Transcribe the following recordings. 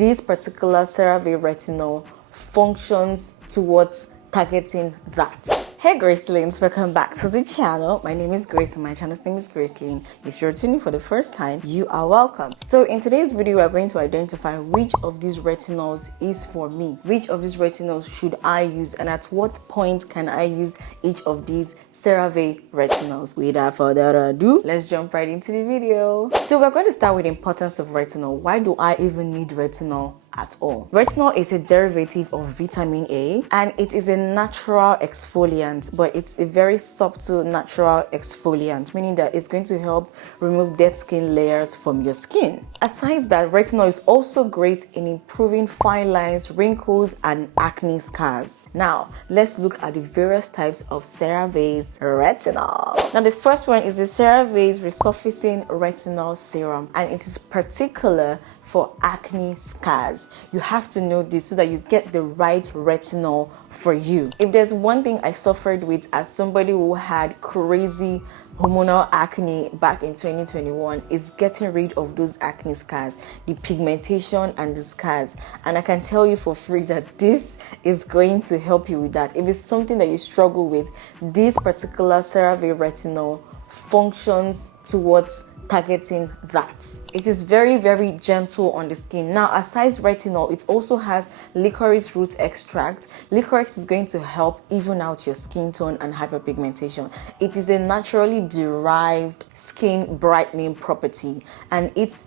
this particular Cerave Retinol functions towards targeting that. Hey Gracelines, welcome back to the channel. My name is Grace and my channel's name is Graceline. If you're tuning for the first time, you are welcome. So in today's video, we are going to identify which of these retinols is for me. Which of these retinols should I use, and at what point can I use each of these Cerave retinols? Without further ado, let's jump right into the video. So we're going to start with the importance of retinol. Why do I even need retinol at all? Retinol is a derivative of vitamin A and it is a natural exfoliant, but it's a very subtle natural exfoliant, meaning that it's going to help remove dead skin layers from your skin. Aside that, retinol is also great in improving fine lines, wrinkles, and acne scars. Now, let's look at the various types of Cerave Retinol. Now, the first one is the Cerave Resurfacing Retinol Serum, and it is particular for acne scars. You have to know this so that you get the right retinol for you. If there's one thing I suffered with as somebody who had crazy hormonal acne back in 2021, is getting rid of those acne scars, the pigmentation and the scars. And I can tell you for free that this is going to help you with that. If it's something that you struggle with, this particular Cerave Retinol functions towards targeting that. It is very, very gentle on the skin. Now, aside retinol, it also has licorice root extract. Licorice is going to help even out your skin tone and hyperpigmentation. It is a naturally derived skin brightening property, and it's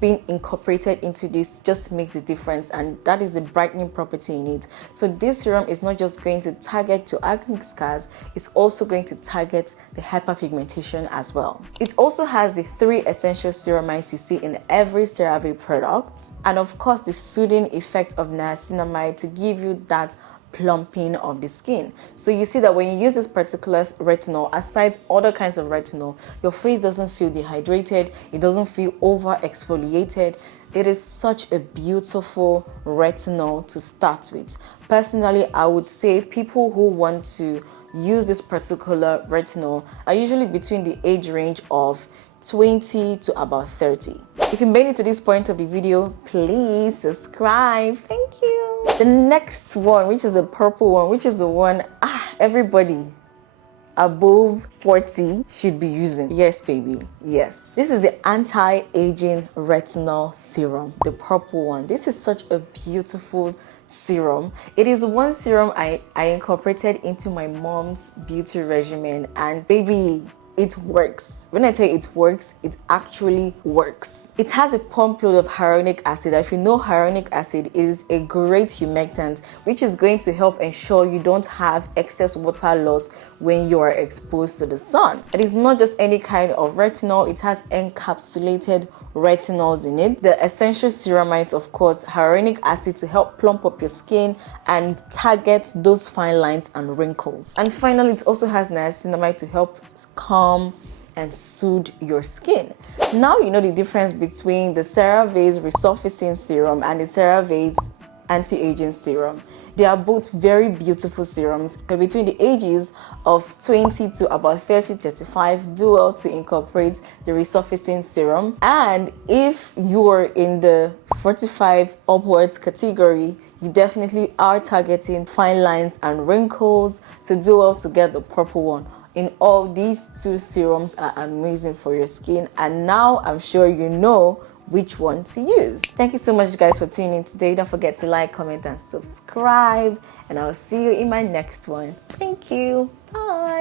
being incorporated into this just makes a difference, and that is the brightening property in it. So this serum is not just going to target your acne scars, it's also going to target the hyperpigmentation as well. It also has the 3 essential ceramides you see in every Cerave product, and of course the soothing effect of niacinamide to give you that plumping of the skin. So you see that when you use this particular retinol, aside other kinds of retinol, your face doesn't feel dehydrated, it doesn't feel over exfoliated. It is such a beautiful retinol to start with. Personally, I would say people who want to use this particular retinol are usually between the age range of 20 to about 30. If you made it to this point of the video, please subscribe. Thank you. The next one, which is a purple one, which is the one everybody above 40 should be using. Yes, baby. Yes. This is the Anti-Aging Retinol Serum, the purple one. This is such a beautiful serum. It is one serum I incorporated into my mom's beauty regimen, and baby, it works. When I tell you it works, it actually works. It has a pump load of hyaluronic acid. If you know, hyaluronic acid is a great humectant, which is going to help ensure you don't have excess water loss when you are exposed to the sun. It is not just any kind of retinol, it has encapsulated retinols in it. The essential ceramides, of course, hyaluronic acid to help plump up your skin and target those fine lines and wrinkles. And finally, it also has niacinamide to help calm and soothe your skin. Now you know the difference between the Cerave Resurfacing Serum and the Cerave Anti-Aging Serum. They are both very beautiful serums, but between the ages of 20 to about 30-35, do well to incorporate the resurfacing serum. And if you are in the 45 upwards category, you definitely are targeting fine lines and wrinkles, so do well to get the purple one. In all, these 2 serums are amazing for your skin, and now I'm sure you know which one to use. Thank you so much, guys, for tuning in today. Don't forget to like, comment, and subscribe, and I'll see you in my next one. Thank you. Bye.